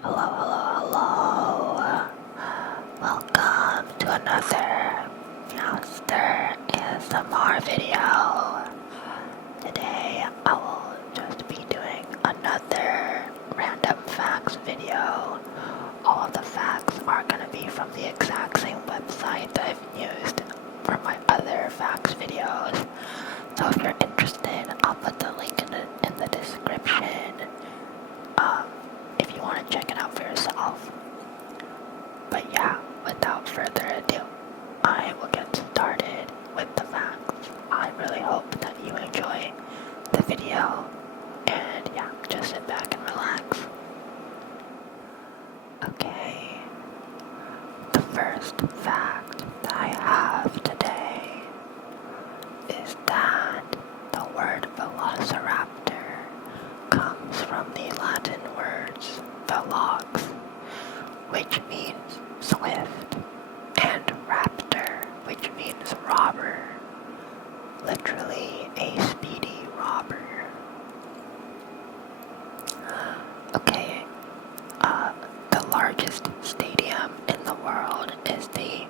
Hello, hello, hello. Welcome to another Meowster ASMR video. Today I will just be doing another random facts video. All of the facts are going to be from the exact same website that I've used for my other facts videos. So if you're interested, I'll put the link in the description. If you want to check it out for yourself. But yeah, without further ado, I will get started with the facts. I really hope that you enjoy the video, and yeah, just sit back and relax. Okay, the first fact that I have today is that the word velociraptor comes from the Latin words velox, which means swift, and raptor, which means robber, literally a speedy robber. Okay, the largest stadium in the world is the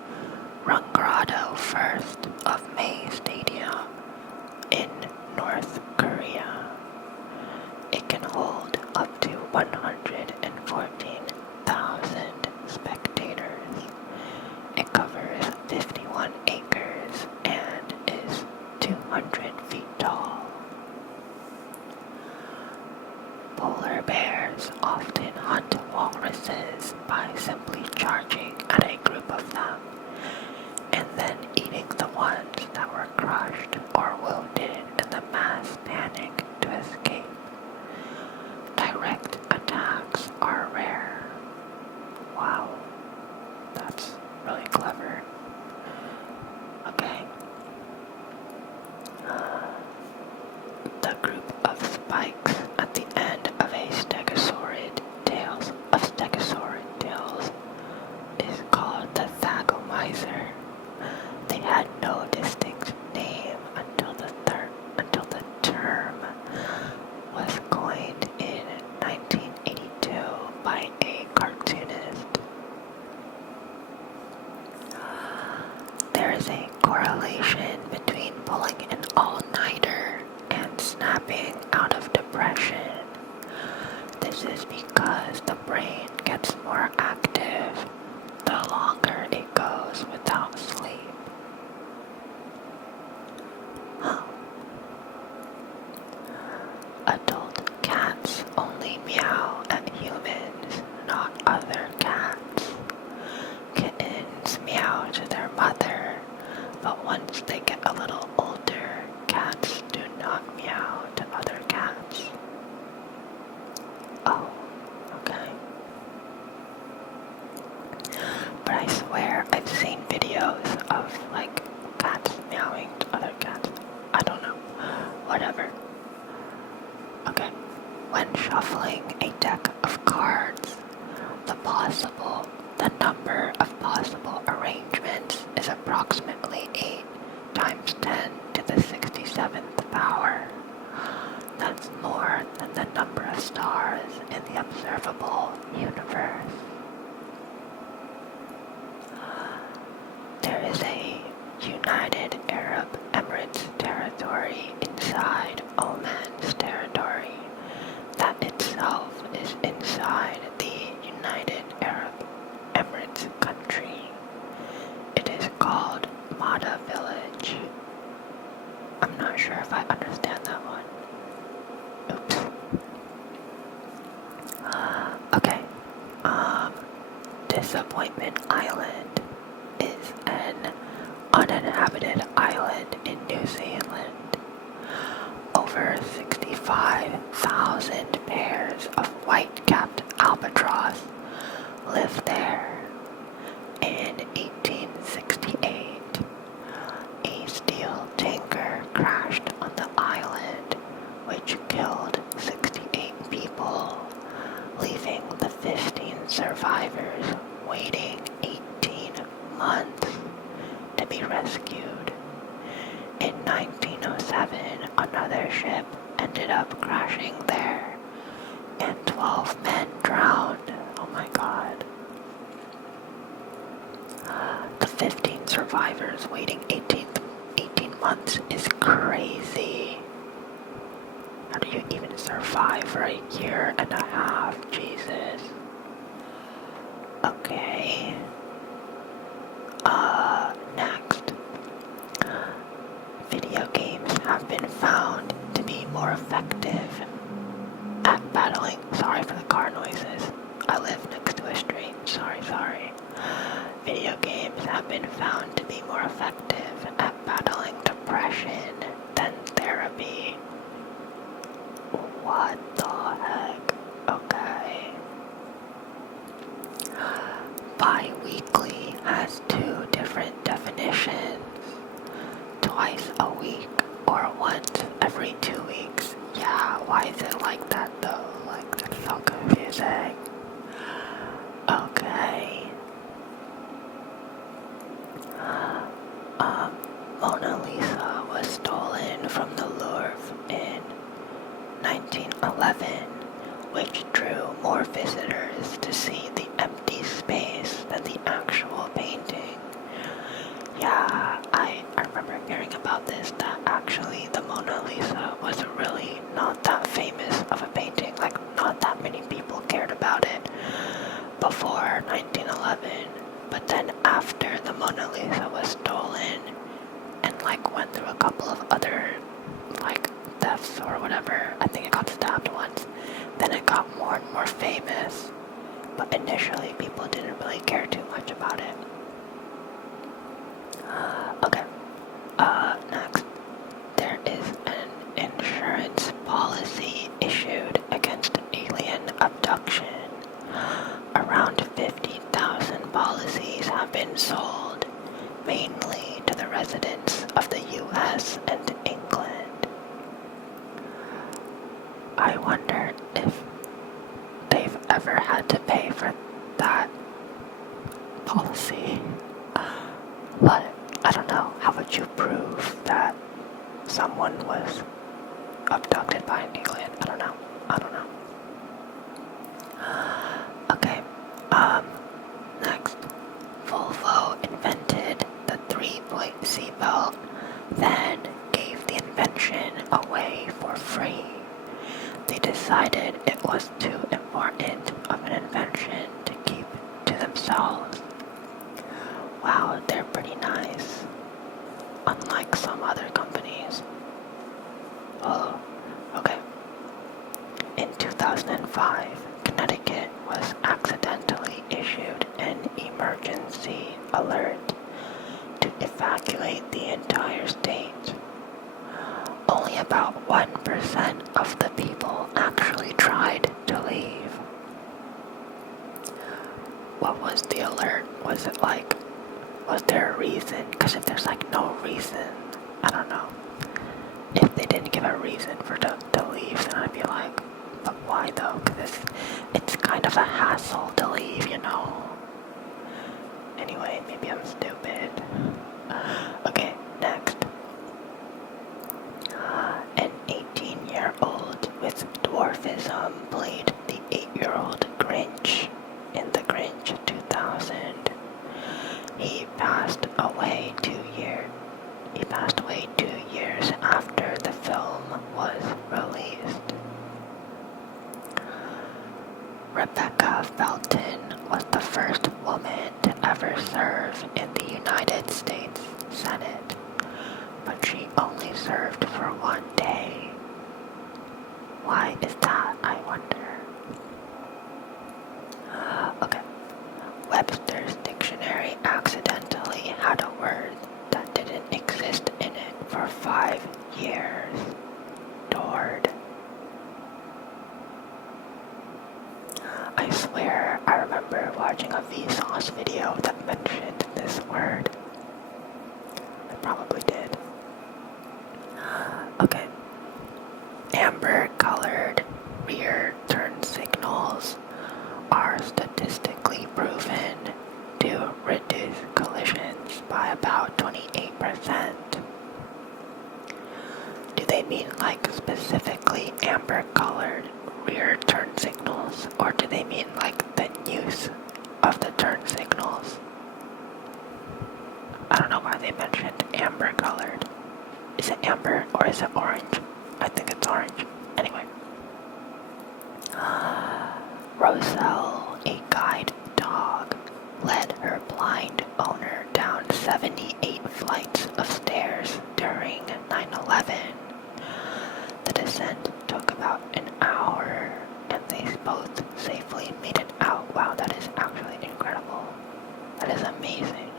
Rungrado 1st of May Stadium in North Korea. It can hold up to 114,000 spectators. It covers 51 acres and is 200 feet tall. Polar bears often hunt walruses by simply charging at a group of them and then eating the ones that were crushed or wounded in the mass panic to escape. Direct attacks are rare. Wow, that's really clever. Okay. The group of spikes at the end of a stegosaurid tails is called the thagomizer. They had no distinct name until the term was coined in 1982 by a cartoonist. There is a correlation between pulling an all-nighter and snapping out of depression. This is because the brain gets more active the longer it goes without sleep. Adult cats only meow at humans, not other cats. Kittens meow to their mother, but once they get a little older, cats do not meow to other cats. Oh, okay. But I swear I've seen videos of, like, cats meowing to other cats. I don't know. Whatever. Okay. When shuffling a deck of cards, the number of possible arrangements is approximately 8 times 10 to the 67th power. That's more than the number of stars in the observable universe. There is a United Arab Emirates territory inside Oman's territory that itself is inside the United Arab Emirates country. It is called Mada Village. I'm not sure if I understand that one. Oops. Okay. Disappointment Island is an uninhabited island in New Zealand. Over 65,000 pairs of white-capped albatross lived there. In 1868, a steel tanker crashed on the island, which killed 68 people, leaving the 15 survivors waiting 18 months to be rescued. In 1907, another ship ended up crashing there, and 12 men drowned. Oh 15 survivors waiting 18 months is crazy. How do you even survive for a year and a half? Jesus. Okay. Next. Video games have been found to be more effective at battling. Sorry for the car noises. I live next to a street. Sorry. Video games have been found to be more effective at battling depression than therapy. What the heck? Okay. Bi-weekly has two different definitions. Twice a week or once every 2 weeks. Yeah, why is it like that though? Like, that's so confusing. Okay. Mona Lisa was stolen from the Louvre in 1911, which drew more visitors to see the empty space than the actual painting. Yeah, I remember hearing about this, that actually the Mona Lisa was really not that famous of a painting, like not that many people cared about it before 1911, but then after the Mona Lisa was stolen and like went through a couple of other like thefts or whatever, I think it got stabbed once, then it got more and more famous, but initially people didn't really care too much about it. Okay, next, there is an insurance policy issued against alien abduction. Around 50,000 policies have been sold, mainly to the residents of the US and England. I wonder if they've ever had to pay for that policy. But I don't know, how would you prove that someone was abducted by an alien? I don't know. Okay, next. Volvo invented the 3-point seatbelt, then gave the invention away for free. They decided it was too important of an invention to keep to themselves. Wow, they're pretty nice, unlike some other companies. Oh, okay. In 2005, Connecticut was accidentally issued an emergency alert to evacuate the entire state. Only about 1% of the people actually tried to leave. What was the alert? Was it like, was there a reason? Because if there's like no reason, I don't know. If they didn't give a reason for to leave, then I'd be like, but why though? Because it's kind of a hassle to leave, you know? Anyway, maybe I'm stupid. Okay, next. An 18-year-old with dwarfism played the 8-year-old Grinch in The Grinch 2000. He passed away 2 years after the film was released. Rebecca Felton was the first woman to ever serve in the United States Senate, but she only served for 1 day. Why is that, I wonder? Okay. Webster's dictionary accidentally had a word that didn't exist in it for 5 years. Dord. I swear I remember watching a Vsauce video that mentioned this word. I probably did. Okay. Amber-colored rear turn signals are statistically proven to reduce collisions by about 28%. Do they mean like specifically amber-colored rear turn signals, or do they mean like the use of the turn signals? Is it amber or is it orange? I think it's orange. Anyway. Roselle, a guide dog, led her blind owner down 78 flights of stairs during 9/11. The descent took about an hour, and they both safely made it out. Wow, that is actually incredible. That is amazing.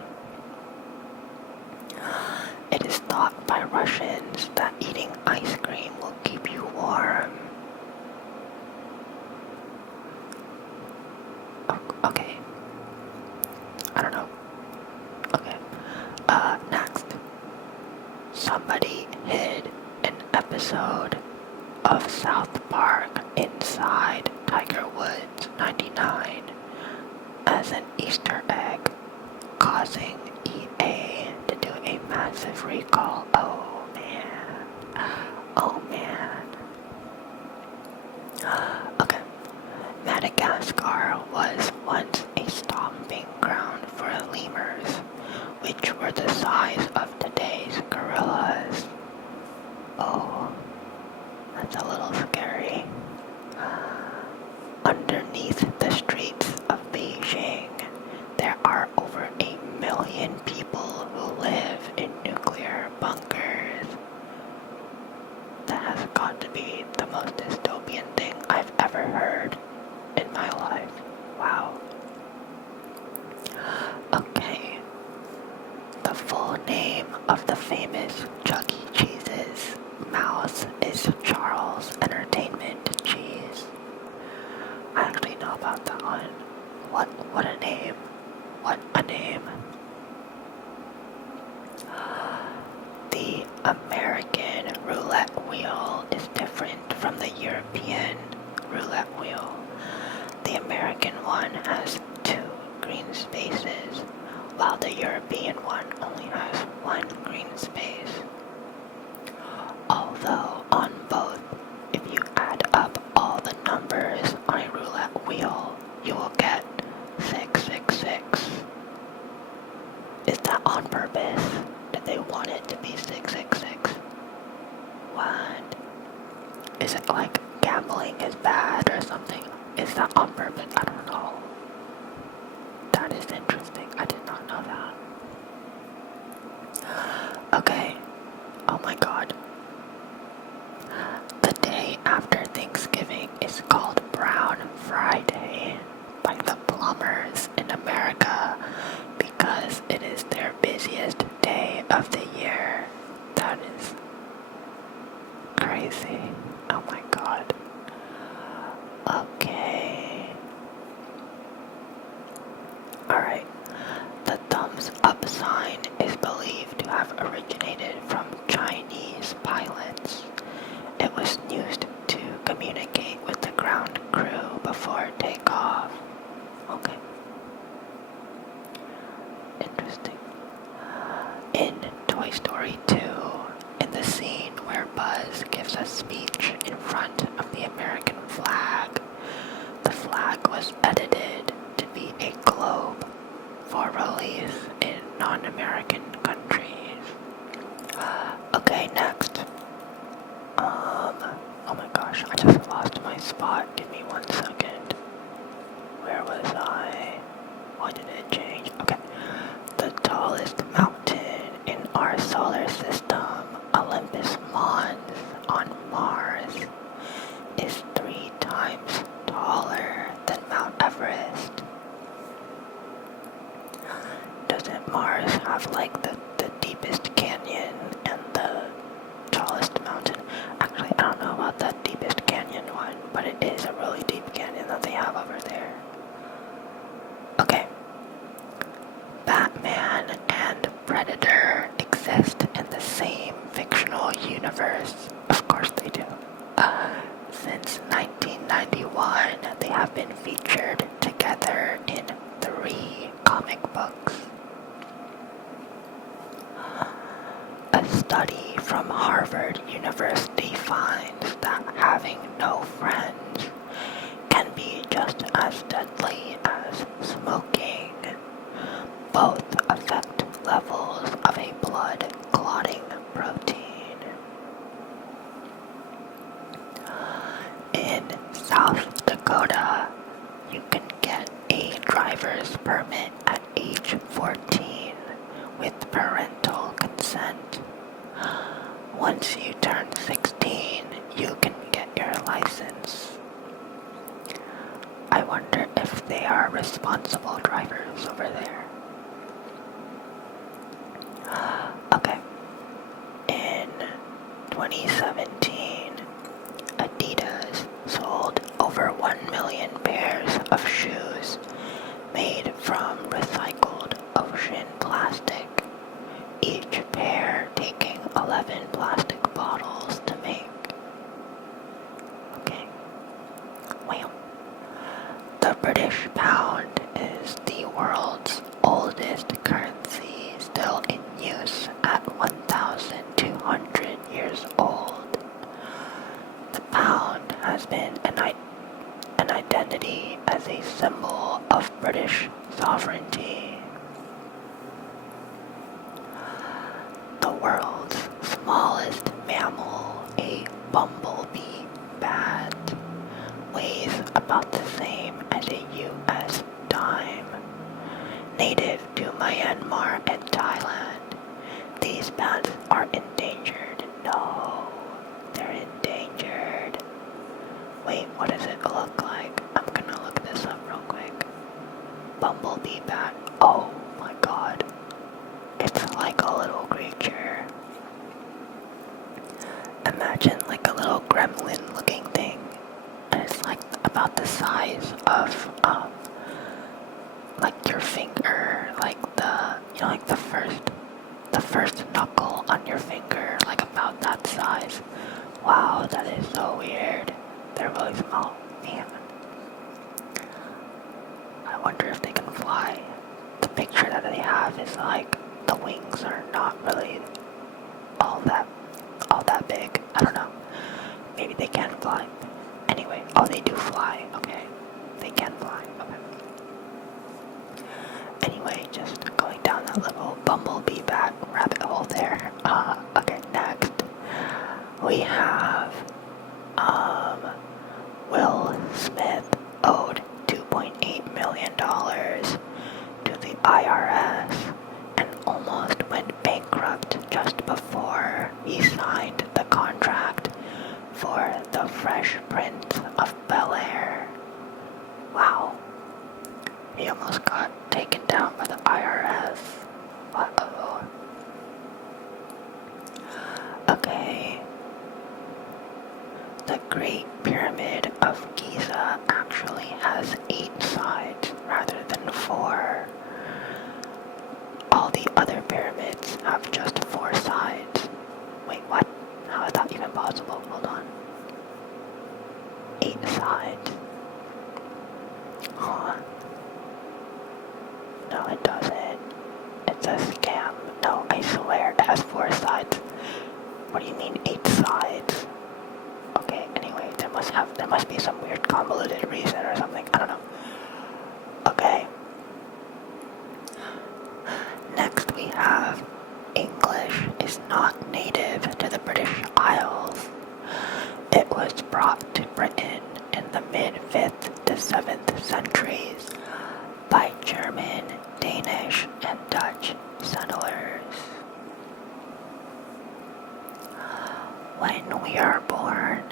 It is thought by Russians that eating ice cream will keep you warm. Okay. I don't know. Okay. Next. Somebody hid an episode of South Park inside Tiger Woods 99 as an Easter egg, causing EA to do a massive recall. Oh man. Oh man. Okay. Madagascar was once a stomping ground for lemurs, which were the size of today's gorillas. Oh, that's a little scary. Underneath the streets of Beijing, there are over 8 million people who live in nuclear bunkers. That has got to be the most dystopian thing I've ever heard in my life. Wow. Okay. The full name of the famous Chuck E. Cheese's mouse is Charles Entertainment Cheese. I actually know about that one. What a name. What a name. The American roulette wheel is different from the European roulette wheel. The American one has 2 green spaces, while the European one only has 1 green space. Although on both, if you add up all the numbers on a roulette wheel, you will get 666. Is that on purpose? Did they want it to be 666? What? Is it like gambling is bad or something? Is that on purpose? I don't know. That is interesting. I did not know that. Okay. Oh my god. The day after Thanksgiving is called Brown Friday by the plumbers in America because it is their busiest day of the year. That is crazy. Oh my god. Okay. Alright. The thumbs up sign is believed to have originated from Chinese pilots. It was used to communicate with the ground crew before takeoff. Okay. Interesting. In Toy Story 2, in the scene where Buzz gives a speech in front of the American flag, the flag was edited to be a globe for release in non-American countries. Okay, next. Oh my gosh, I just lost my spot. Give me 1 second. Where was I? Why did it change? Okay. The tallest mountain in our solar system, Olympus Mons on Mars, is 3 times taller than Mount Everest. Doesn't Mars have like the deepest canyon and the tallest mountain? Actually, I don't know about that deepest canyon one, but it is a really deep canyon that they have over there. Okay. Batman and Predator exist in the same fictional universe. Of course they do. Since 1991, they have been featured together in 3 comic books. A study from Harvard University finds that having no friends can be just as deadly as smoking. Both affect levels of a blood clotting protein. South Dakota, you can get a driver's permit at age 14 with parental consent. Once you turn 16, you can get your license. I wonder if they are responsible drivers over there. Okay. In 2017, Adidas sold over 1 million pairs of shoes made from recycled ocean plastic, each pair taking 11 plastic bottles to make. Okay. Wow. The British pound is the world's oldest currency, still in use at 1,200 years old. The pound has been an identity as a symbol of British sovereignty. The world's smallest mammal, a bumblebee bat, weighs about the same as a U.S. dime. Native to Myanmar and Thailand, these bats are endangered. No, they're endangered. Wait, what does it look like? I'm gonna look this up real quick. Bumblebee bat. Oh my god. It's like a little creature. Imagine like a little gremlin looking thing. And it's like about the size of like your finger, like like the first knuckle on your finger, like about that size. Wow, that is so weird. They're really small. Man. I wonder if they can fly. The picture that they have is like the wings are not really all that big. I don't know. Maybe they can fly. Anyway, oh, they do fly. Okay. They can fly. Okay. Anyway, just going down that little bumblebee bat rabbit hole there. Okay, next. We have, Will Smith owed $2.8 million to the IRS and almost went bankrupt just before he signed the contract for the Fresh Prince of Bel-Air. Wow. He almost got taken down by the IRS. Uh-oh. Okay. The Great Pyramid of Giza actually has 8 sides rather than 4. All the other pyramids have just 4 sides. Wait, what? How is that even possible? Hold on. 8 sides. Huh. No, it doesn't. It's a scam. No, I swear it has 4 sides. What do you mean 8 sides? Okay, anyway, there must be some weird convoluted reason or something. I don't know. Okay. Next we have English is not native to the British Isles. It was brought to Britain in the mid-5th to 7th centuries by German, Danish, and Dutch settlers. When we are born,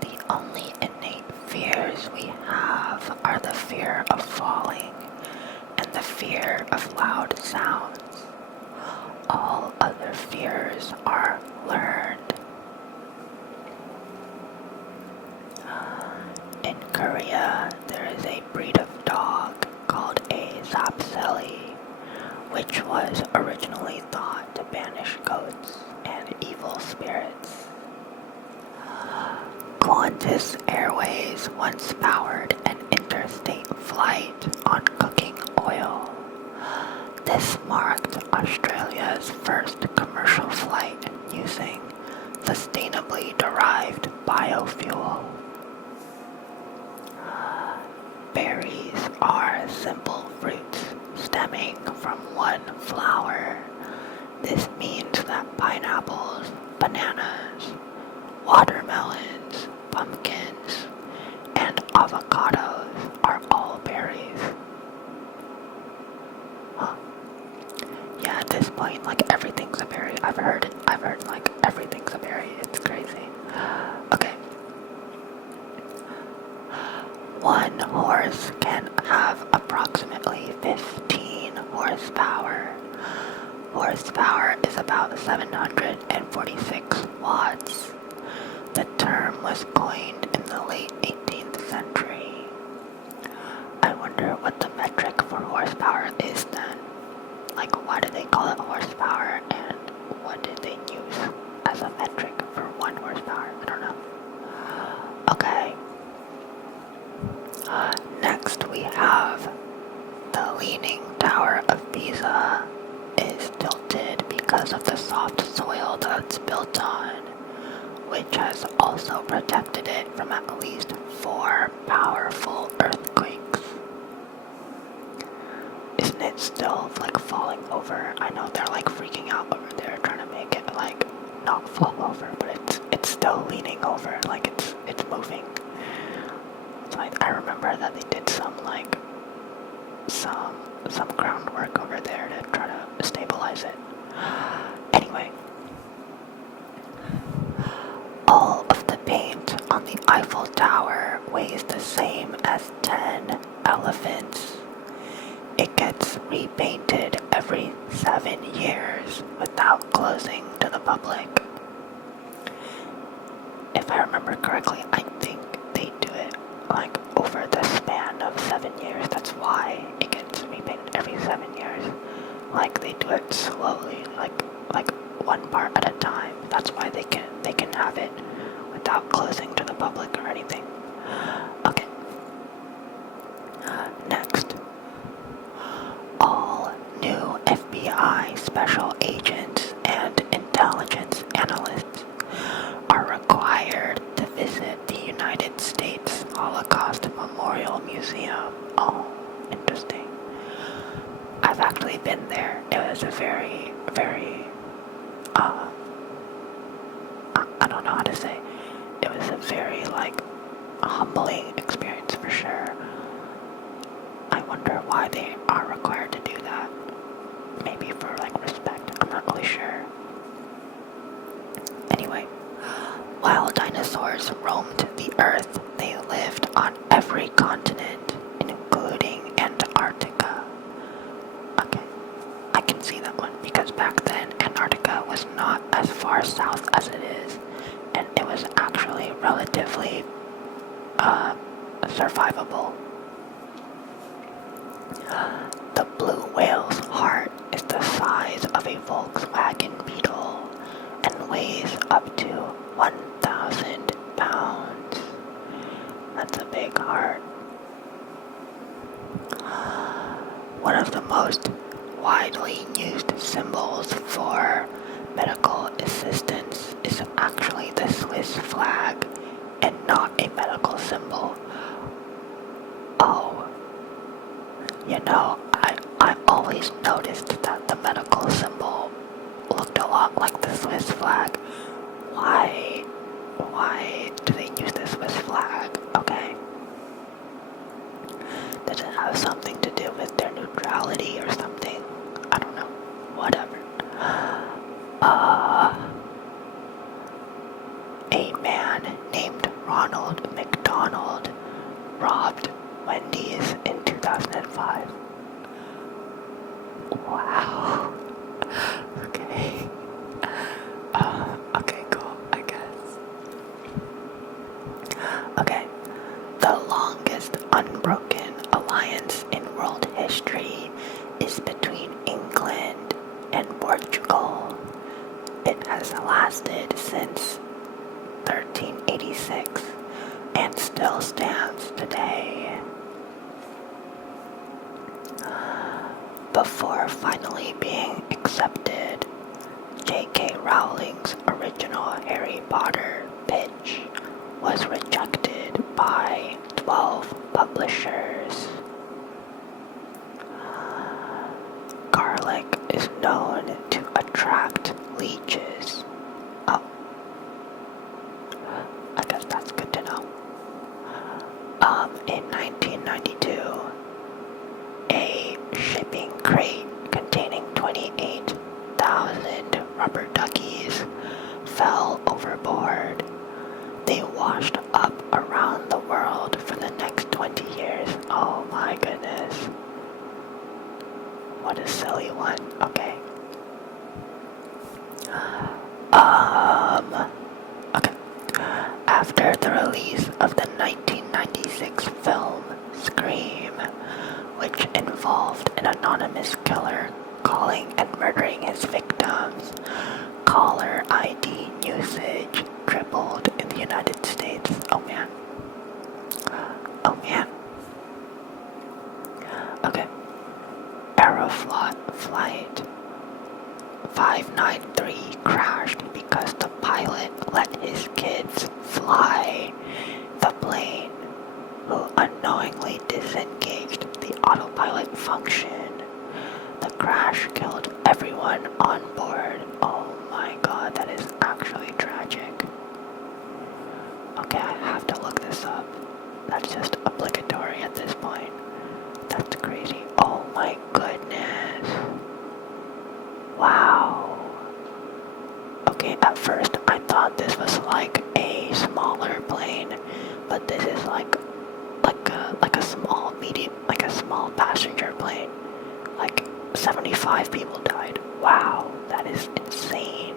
the only innate fears we have are the fear of falling and the fear of loud sounds. All other fears are learned. In Korea, there is a breed of dog called a Zapseli, which was originally thought to banish ghosts and evil spirits. Qantas Airways once powered an interstate flight on cooking oil. This marked Australia's first commercial flight using sustainably derived biofuel. Berries are simple fruits stemming from one flower. This means that pineapples, bananas, watermelons, pumpkins, and one horse can have approximately 15 horsepower. Horsepower is about 746 watts. The term was coined in the late 18th century. I wonder what the metric for horsepower is then. Like, why do they call it horsepower, and what did they use as a metric for 1 horsepower? I don't know. Okay. Next we have the Leaning Tower of Pisa is tilted because of the soft soil that it's built on, which has also protected it from at least 4 powerful earthquakes. Isn't it still like falling over? I know they're like freaking out over there trying to make it like not fall over, but it's still leaning over, like it's moving. So I remember that they did some groundwork over there to try to stabilize it. Anyway, all of the paint on the Eiffel Tower weighs the same as 10 elephants. It gets repainted every 7 years without closing to the public. If I remember correctly, I think they do it like over the span of 7 years. That's why it gets repainted every 7 years. Like they do it slowly, like one part at a time. That's why they can have it without closing to the public or anything. Okay. Next. All new FBI special agents and intelligence analysts are required to visit the United States Holocaust Memorial Museum. Oh, interesting. I've actually been there. It was a very, very, I don't know how to say. It was a very, humbling experience for sure. I wonder why they are required to do that. Maybe for, respect. I'm not really sure. Anyway, while dinosaurs roamed the Earth, they lived on every continent, including Antarctica. Okay, I can see that one, because back then, Antarctica was not as far south as it is, and it was actually relatively, survivable. The blue whale's heart is the size of a Volkswagen Beetle and weighs up to 1,000 pounds. That's a big heart. One of the most widely used symbols for medical assistance is actually the Swiss flag and not a medical symbol. Oh, I've always noticed that the medical symbol looked a lot like the Swiss flag. Why do they use the Swiss flag? Okay. Does it have something to do with their neutrality or something? I don't know. Whatever. A man named Ronald McDonald robbed Wendy's in 2005. Wow. Okay. Okay, cool, I guess. Okay. The longest unbroken alliance in world history is between England and Portugal. It has lasted since 1386 and still stands today. Before finally being accepted, J.K. Rowling's original Harry Potter pitch was rejected by 12 publishers. Garlic is known to attract leeches. Oh, I guess that's good to know. In 1992, a shipping crate containing 28,000 rubber duckies fell overboard. They washed up around the world for the next 20 years. what a silly one. Okay. Okay. After the release of the 1996 film Scream, which involved an anonymous killer calling and murdering his victims, caller ID usage tripled in the United States. Oh man. Oh man. Okay. Aeroflot Flight 593 crashed because the pilot let his kids fly the plane, who unknowingly disengaged the autopilot function. The crash killed everyone on board. Oh my god, that is actually tragic. Okay, I have to look this up. That's just obligatory at this point. That's crazy. Oh my goodness. Wow. Okay, at first I thought this was like a smaller plane, but this is like a small small passenger plane. Like 75 people died. Wow, that is insane.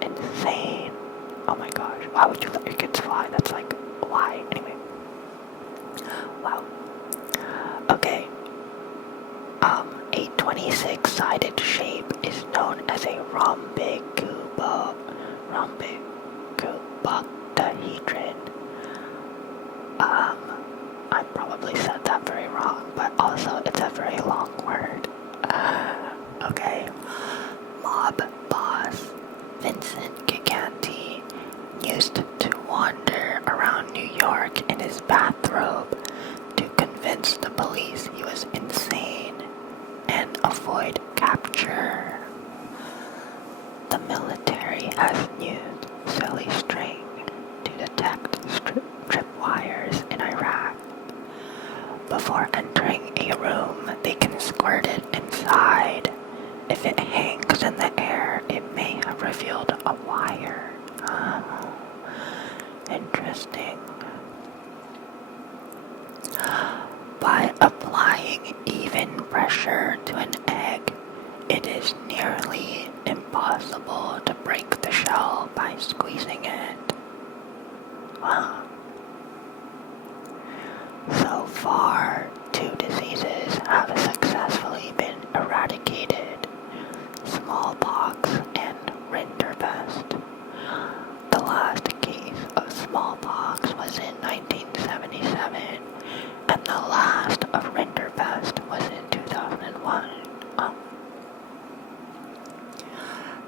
Insane. Oh my gosh. Why would you let your kids fly? That's like, why? Anyway. Wow. Okay. A 26-sided shape is known as a rhombic-cuboctahedron. I probably said that very wrong, but also it's a very long word. Okay. Mob boss Vincent Gigante used to wander around New York in his bathrobe to convince the police he was insane and avoid capture. The military has used silly string to detect tripwires in Iraq. Before entering a room, they can squirt it inside. If it hangs in the air, it may have revealed a wire. Oh, interesting. By applying even pressure to an egg, it is nearly impossible to break the shell by squeezing it. Wow. So far, 2 diseases have successfully been eradicated: smallpox and rinderpest. The last case of smallpox was in 1977, and the last of rinderpest was in 2001.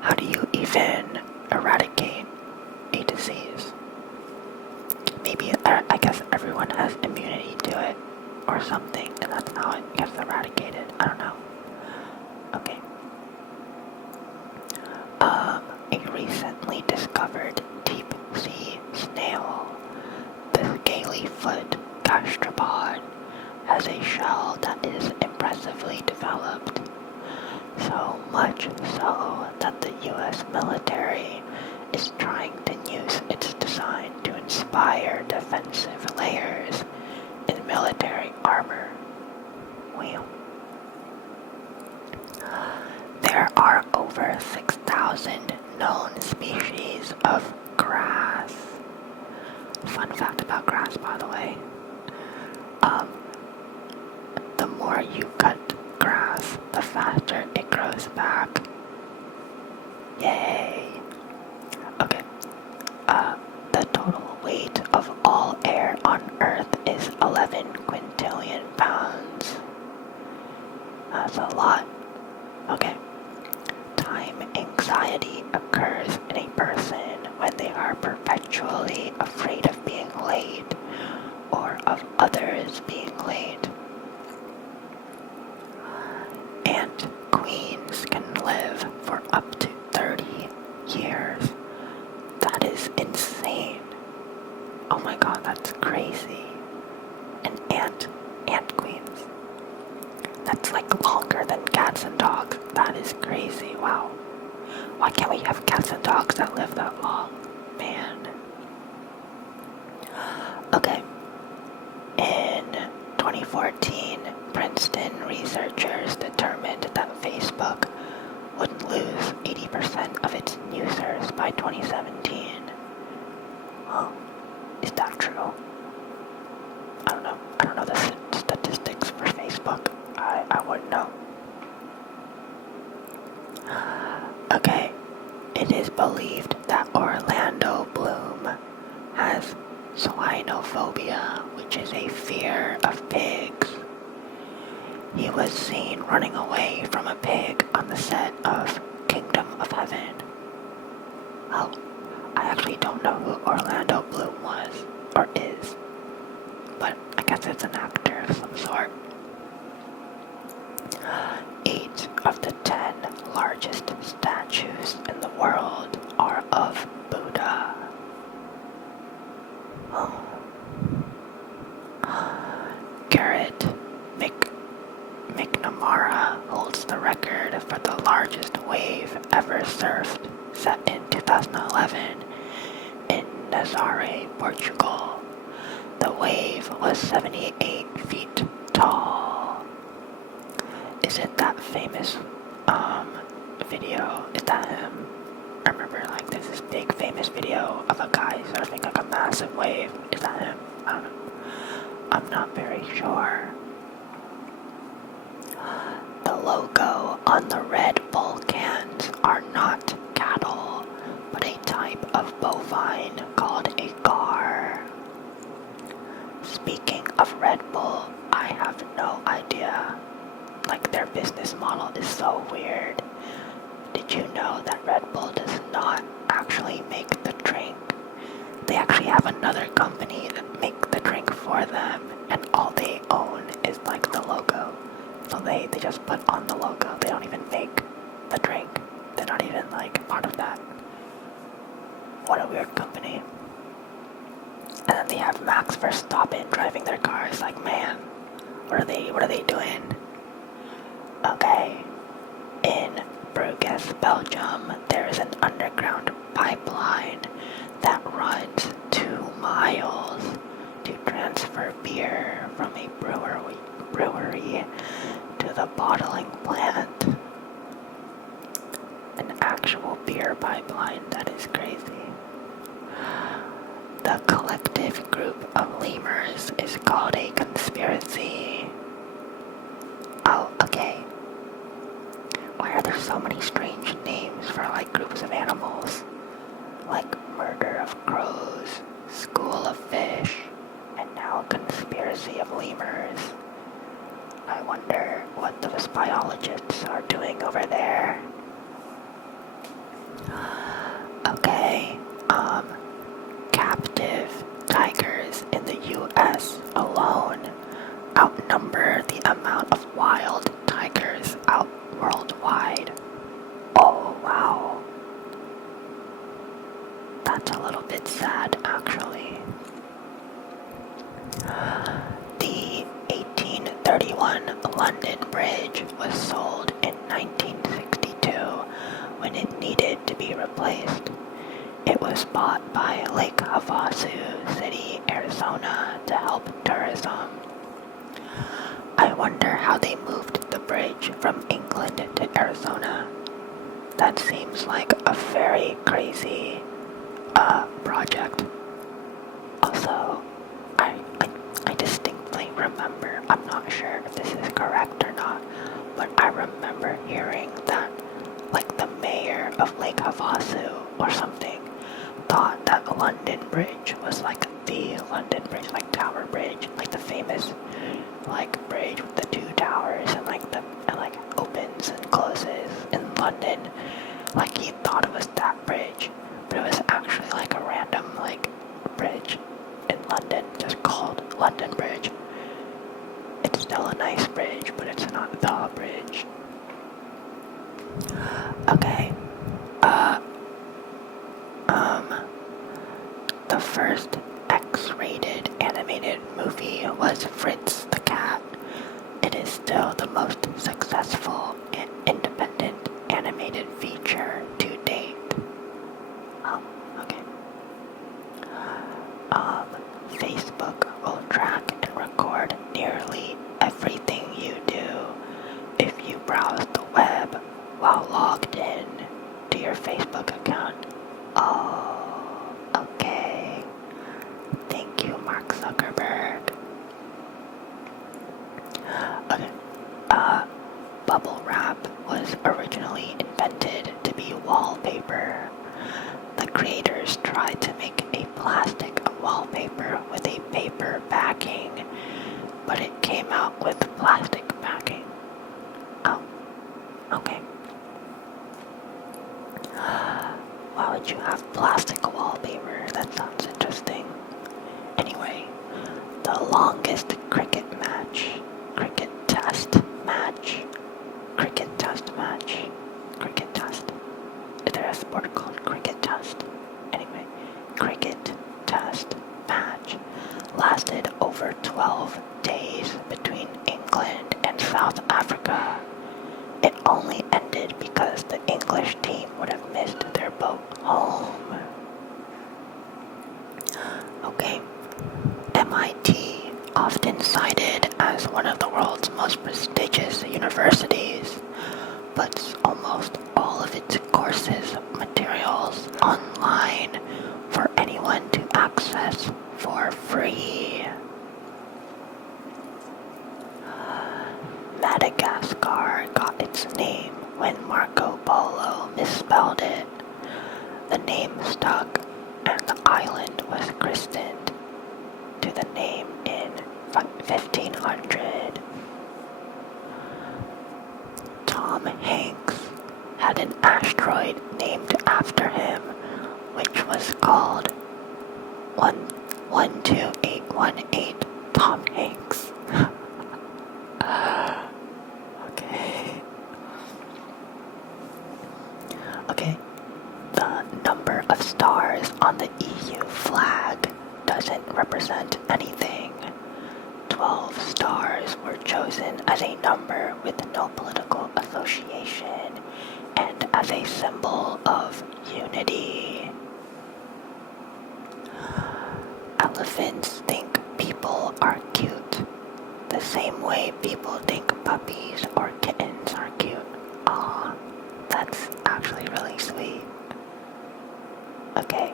How do you even eradicate a disease? Maybe, I guess everyone has immunity to it or something, and that's how it gets eradicated. I don't know. Okay. A recently discovered deep-sea snail, the scaly-foot gastropod, has a shell that is impressively developed. So much so that the U.S. military is trying to use its design to inspire defensive layers in military armor. Wow. There are over 6,000 known species of grass. Fun fact about grass, by the way. The more you cut grass, the faster it grows back. Yay! Okay. The total weight of all air on Earth is 11 quintillion pounds. That's a lot. Okay. Time anxiety occurs in a person when they are perpetually afraid of being late or of others being late. Ant queens can live for up to 30 years. That is insane. Oh my god, that's crazy. An ant queens. That's like longer than cats and dogs. That is crazy. Wow. Why can't we have cats and dogs that live that long? Man. Okay. In 2014, Princeton researchers determined that Facebook would lose 80% of its users by 2017. Oh, is that true? I don't know. I don't know the statistics for Facebook. I wouldn't know. Okay, it is believed that Orlando Bloom has swinophobia, which is a fear of pigs. He was seen running away from a pig on the set of Kingdom of Heaven. Oh, I actually don't know who Orlando Bloom was, or is, but I guess it's an actor of some sort. 8 of the 10 largest statues in the world are of Buddha. Oh. Garrett McNamara holds the record for the largest wave ever surfed, set in 2011 in Nazaré, Portugal. The wave was 78 feet tall. Is it that famous video? Is that him? I remember there's this big famous video of a guy surfing a massive wave. Is that him? I don't know. I'm not very sure. The logo on the Red Bull cans are not cattle, but a type of bovine called a gar. Speaking of Red Bull, I have no idea. Their business model is so weird. Did you know that Red Bull does not actually make the drink? They actually have another company that make the drink for them, and all they own is the logo. So they just put on the logo. They don't even make the drink. They're not even part of that. What a weird company. And then they have Max Verstappen driving their cars. Man, what are they doing? Okay. In Bruges, Belgium, there is an underground pipeline that runs 2 miles to transfer beer from a brewery to the bottling plant. An actual beer pipeline, that is crazy. The collective group of lemurs is called a conspiracy. Oh, okay. Why are there so many strange names for groups of animals? Murder of crows, school of fish, and now conspiracy of lemurs. I wonder what those biologists are doing over there. Okay, captive tigers in the US alone outnumber the amount of wild tigers out worldwide. Oh, wow. That's a little bit sad, actually. The 1831 London Bridge was sold in 1962 when it needed to be replaced. It was bought by Lake Havasu City, Arizona to help tourism. I wonder how they moved the bridge from England to Arizona. That seems like a very crazy project. Also, I distinctly remember, I'm not sure if this is correct or not, but I remember hearing that the mayor of Lake Havasu or something thought that London Bridge was the London Bridge, Tower Bridge, the famous bridge with the 2 towers and opens and closes in London. He thought it was that bridge, but it was actually a random bridge in London just called London Bridge. It's still a nice bridge, but it's not the bridge. Okay. The first X-rated animated movie was Fritz the Cat. It is still the most successful and independent animated feature to date. Oh, okay. Facebook will track and record nearly everything you but it came out with plastic backing. Oh, okay. Why would you have plastic wallpaper? That sounds interesting. Anyway, the longest cricket test match. Is there a sport called cricket test? Anyway, cricket test match lasted over 12 days between England and South Africa. It only ended because the English team would have missed their boat home. Okay, MIT, often cited as one of the world's most prestigious universities, puts almost all of its courses materials online for anyone to access for free. Madagascar got its name when Marco Polo misspelled it. The name stuck, and the island was christened to the name in 1500. Tom Hanks had an asteroid named after him, which was called 12818 Tom Hanks. Okay. The number of stars on the EU flag doesn't represent anything. 12 stars were chosen as a number with no political association and as a symbol of unity. Elephants think people are cute, the same way people think puppies or kittens are cute. Aw, that's actually really sweet. Okay.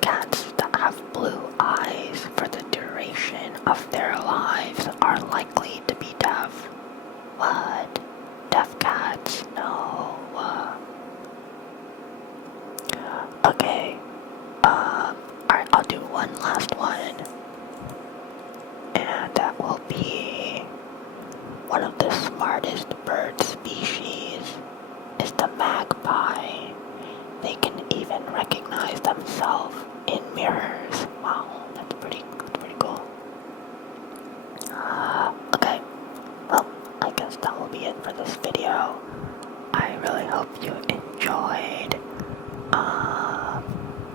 Cats that have blue eyes for the duration of their lives are likely to be deaf. What? Deaf cats? No. Okay. Alright, I'll do one last one. And that will be one of the smartest bird species is the magpie. They can even recognize themselves in mirrors. Wow, that's pretty cool. Okay, well, I guess that will be it for this video. I really hope you enjoyed.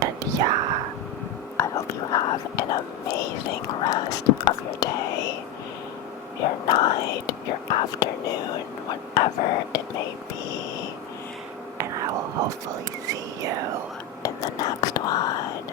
And yeah, I hope you have an amazing rest of your day, your night, your afternoon, whatever it may be. And I will hopefully see you in the next one.